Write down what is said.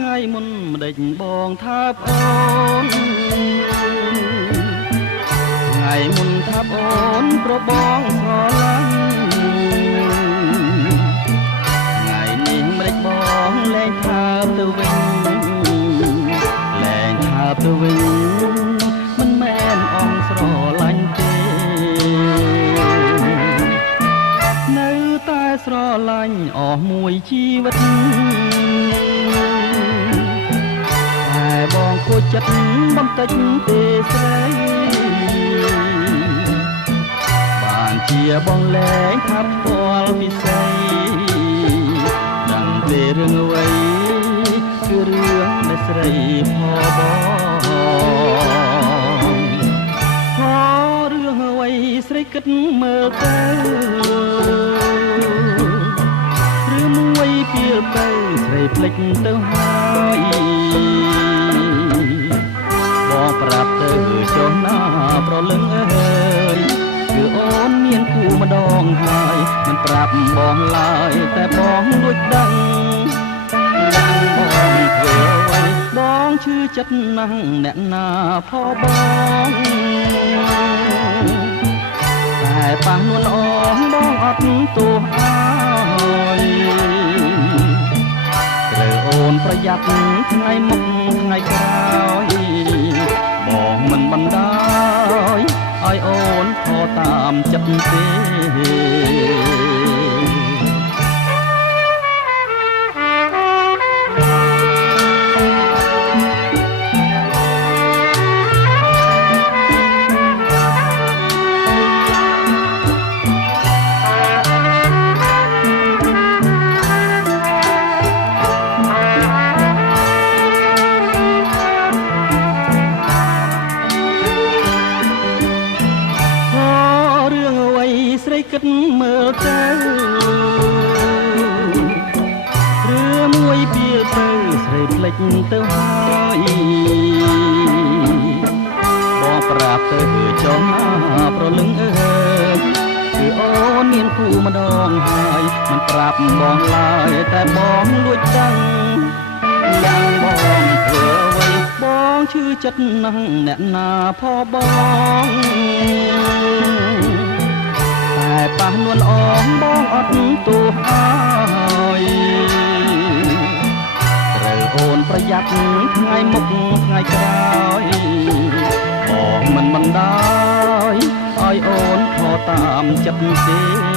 ថ្ងៃមុនម្ដេចបងថាបអូនថ្ងៃមុនថាបអូនប្របងស្រឡាញ់ថ្ងៃនេះម្ដេចបងលែងថាបទៅវិញលែងថាបទៅវិញមិនមែនអងស្រឡាញ់ទេនៅតែស្រឡាញ់អស់មួយជីវិតតែបងគួរចិត្តបន្តិចទេស្រីបានជាបងលែងថាផ្ទាល់ពិសីដឹងទេរឿងអ្វីគឺរឿងដែលស្រីផបងផរឿងអ្វីស្រីគិតមើលទៅឬមួយពីលទៅស្រីភ្លេចទៅហើយបងប្រាប់ទៅចុះណាប្រលឹងអើយគឺអូនមានគូម្ដងហើយមិនប្រាប់បងឡើយតែបងលួចដឹងបងធ្វើអ្វីបងឈឺចិត្តណាស់អ្នកណាផបងតែប៉ះនួនអងបងអត់ទោសអើយត្រូវអូនប្រយ័ត្នថ្ងៃមុខថ្ងៃក្រោយបងមិនបណ្ដោយឲ្យអូនខកតាមចិត្តទេស្រីគិតមើលទៅរឿងមួយពីលទៅស្រីភ្លេចទៅហើយបងប្រាប់ទៅចុះណាប្រលឹងអើយគឺអូនមានគូម្ដងហើយមិនប្រាប់បងឡើយតែបងលួចដឹងយ៉ាងបងធ្វើអ្វីបងឈឺចិត្តណាស់អ្នកណាផបងតែប៉ះនួនអងបងអត់ទោសអើយត្រូវអូនប្រយ័ត្នថ្ងៃមុខថ្ងៃក្រោយបងមិនបណ្ដោយឲ្យអូនខកតាមចិត្តទេ